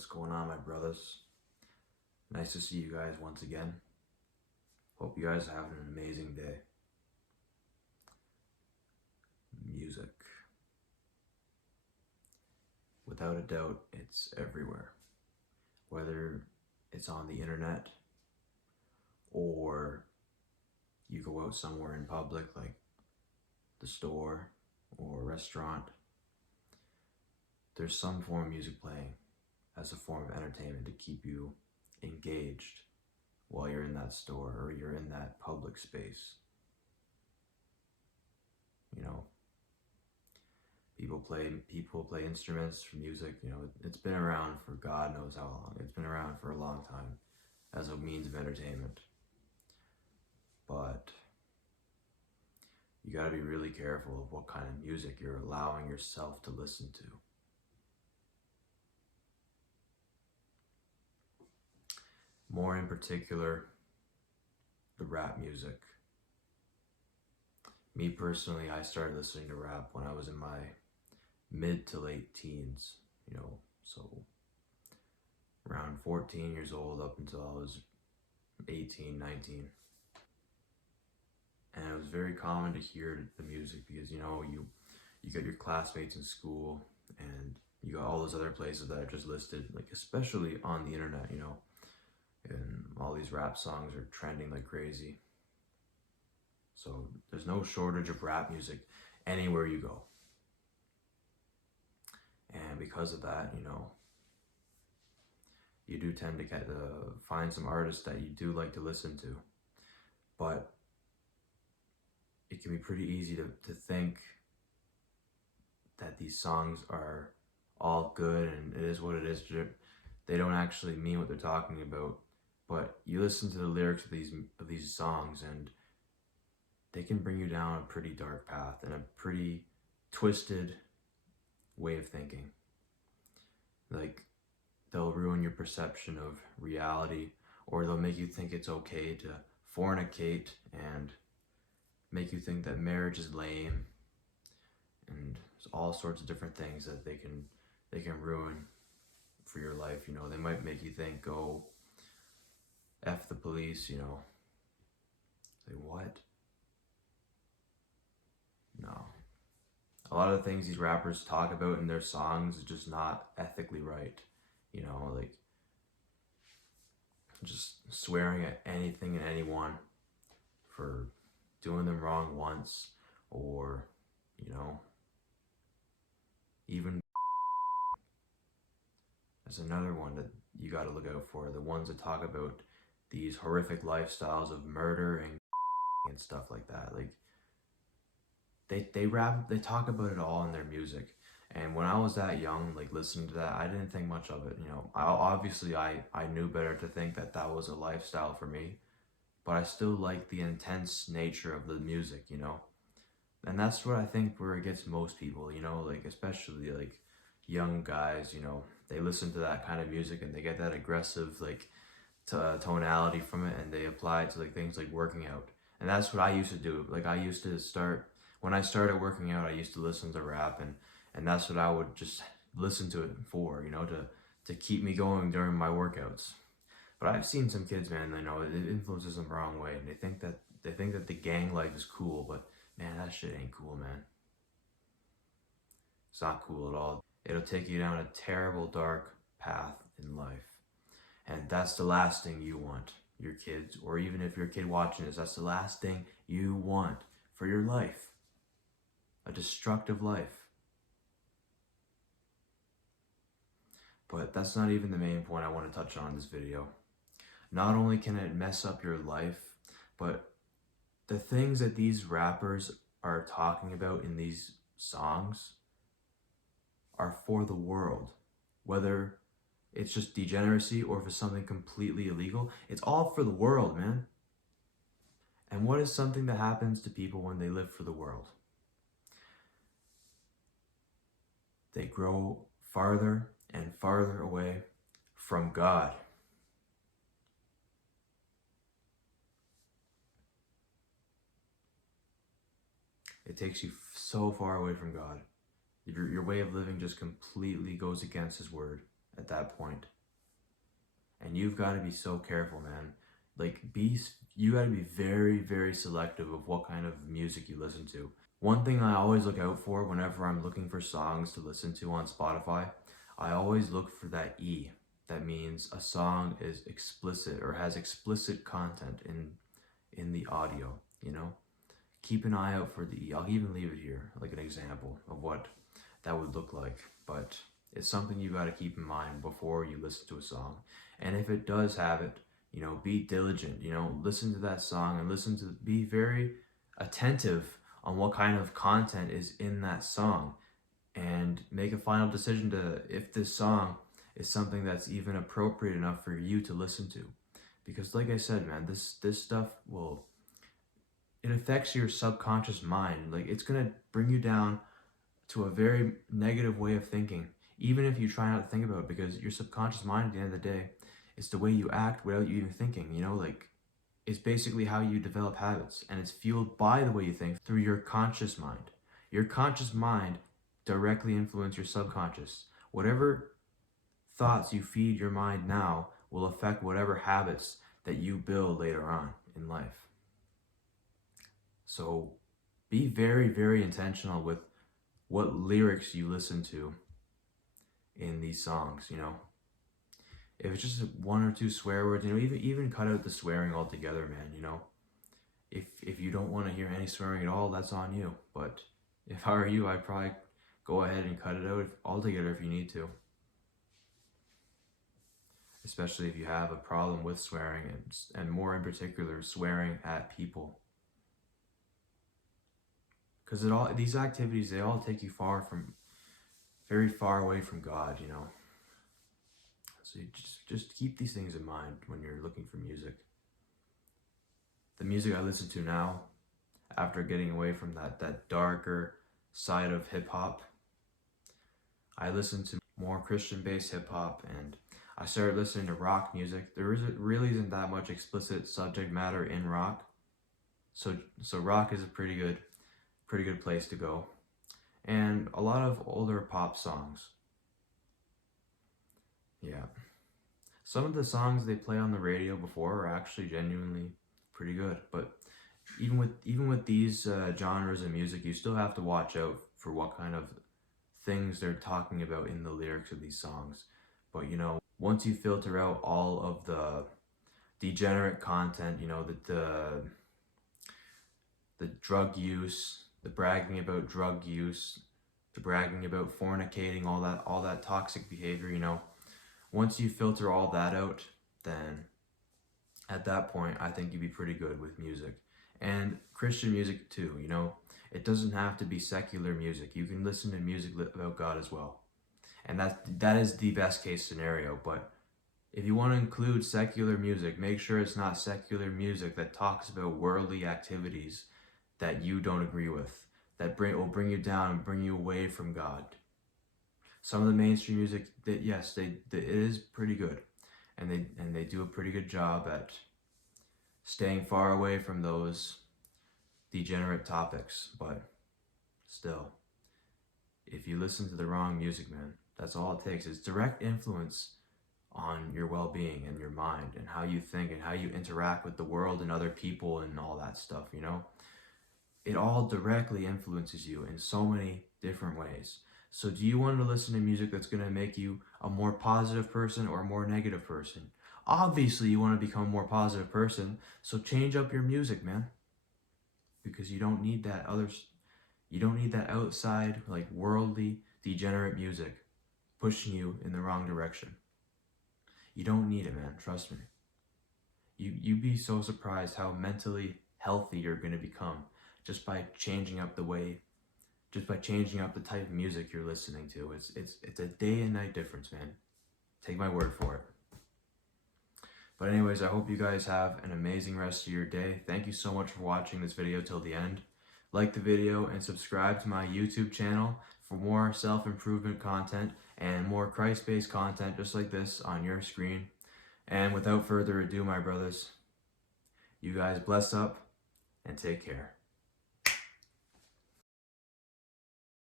What's going on, my brothers? Nice to see you guys once again. Hope you guys are having an amazing day. Music. Without a doubt, it's everywhere. Whether it's on the internet or you go out somewhere in public like the store or a restaurant, there's some form of music playing as a form of entertainment to keep you engaged while you're in that store or you're in that public space. You know, people play instruments for music. You know, it's been around for God knows how long. It's been around for a long time as a means of entertainment. But you got to be really careful of what kind of music you're allowing yourself to listen to. More in particular, the rap music. Me personally, I started listening to rap when I was in my mid to late teens, so around 14 years old up until I was 18, 19. And it was very common to hear the music because, you got your classmates in school and you got all those other places that I just listed, like especially on the internet, and all these rap songs are trending like crazy. So there's no shortage of rap music anywhere you go. And because of that, you do tend to find some artists that you do like to listen to. But it can be pretty easy to think that these songs are all good and it is what it is. They don't actually mean what they're talking about. But you listen to the lyrics of these songs and they can bring you down a pretty dark path and a pretty twisted way of thinking. Like, they'll ruin your perception of reality, or they'll make you think it's okay to fornicate and make you think that marriage is lame, and there's all sorts of different things that they can ruin for your life. They might make you think, oh, F the police, Say, what? No. A lot of the things these rappers talk about in their songs is just not ethically right. Like just swearing at anything and anyone for doing them wrong once, or, even that's another one that you got to look out for. The ones that talk about these horrific lifestyles of murder and stuff like that. Like, they talk about it all in their music. And when I was that young, like listening to that, I didn't think much of it. I knew better to think that that was a lifestyle for me, but I still like the intense nature of the music, and that's what I think where it gets most people, like especially like young guys, they listen to that kind of music and they get that aggressive like tonality from it, and they apply it to like things like working out. And that's what I used to do. Like, when I started working out, I used to listen to rap, and that's what I would just listen to it for, to keep me going during my workouts. But I've seen some kids, man, it influences them the wrong way, and they think that the gang life is cool, but man, that shit ain't cool, man. It's not cool at all. It'll take you down a terrible, dark path in life. And that's the last thing you want your kids, or even if you're a kid watching this, that's the last thing you want for your life. A destructive life. But that's not even the main point I want to touch on in this video. Not only can it mess up your life, but the things that these rappers are talking about in these songs are for the world. Whether it's just degeneracy or if it's something completely illegal, it's all for the world, man. And what is something that happens to people when they live for the world? They grow farther and farther away from God. It takes you so far away from God. Your way of living just completely goes against His word, at that point. And you've got to be so careful, man. Like, you got to be very, very selective of what kind of music you listen to. One thing I always look out for whenever I'm looking for songs to listen to on Spotify, I always look for that E. That means a song is explicit or has explicit content in the audio, you know? Keep an eye out for the E. I'll even leave it here, like an example of what that would look like. But it's something you got to keep in mind before you listen to a song. And if it does have it, you know, be diligent, you know, listen to that song and be very attentive on what kind of content is in that song and make a final decision to if this song is something that's even appropriate enough for you to listen to. Because like I said, man, this stuff it affects your subconscious mind. Like, it's gonna bring you down to a very negative way of thinking, even if you try not to think about it, because your subconscious mind at the end of the day, it's the way you act without you even thinking, you know, like it's basically how you develop habits, and it's fueled by the way you think through your conscious mind. Your conscious mind directly influence your subconscious. Whatever thoughts you feed your mind now will affect whatever habits that you build later on in life. So be very, very intentional with what lyrics you listen to in these songs, you know. If it's just one or two swear words, you know, even cut out the swearing altogether, man, you know. If you don't want to hear any swearing at all, that's on you. But if I were you, I'd probably go ahead and cut it out altogether if you need to. Especially if you have a problem with swearing, and more in particular, swearing at people. Because these activities, they all take you very far away from God, you know. So you just keep these things in mind when you're looking for music. The music I listen to now, after getting away from that darker side of hip hop, I listen to more Christian-based hip hop, and I started listening to rock music. There really isn't that much explicit subject matter in rock, so rock is a pretty good place to go, and a lot of older pop songs. Yeah. Some of the songs they play on the radio before are actually genuinely pretty good, but even with these genres of music, you still have to watch out for what kind of things they're talking about in the lyrics of these songs. But you know, once you filter out all of the degenerate content, you know, the drug use, the bragging about drug use, the bragging about fornicating, all that toxic behavior, you know, once you filter all that out, then at that point, I think you'd be pretty good with music. And Christian music too, you know. It doesn't have to be secular music. You can listen to music about God as well. And that is the best case scenario. But if you want to include secular music, make sure it's not secular music that talks about worldly activities that you don't agree with, that will bring you down and bring you away from God. Some of the mainstream music, it is pretty good, and they do a pretty good job at staying far away from those degenerate topics. But still, if you listen to the wrong music, man, that's all it takes. It's direct influence on your well-being and your mind and how you think and how you interact with the world and other people and all that stuff, you know. It all directly influences you in so many different ways. So do you want to listen to music that's going to make you a more positive person or a more negative person? Obviously, you want to become a more positive person, so change up your music, man. Because you don't need that outside, like, worldly, degenerate music pushing you in the wrong direction. You don't need it, man. Trust me. You'd be so surprised how mentally healthy you're going to become just by changing up the type of music you're listening to. It's a day and night difference, man. Take my word for it. But anyways, I hope you guys have an amazing rest of your day. Thank you so much for watching this video till the end. Like the video and subscribe to my YouTube channel for more self-improvement content and more Christ-based content just like this on your screen. And without further ado, my brothers, you guys bless up and take care.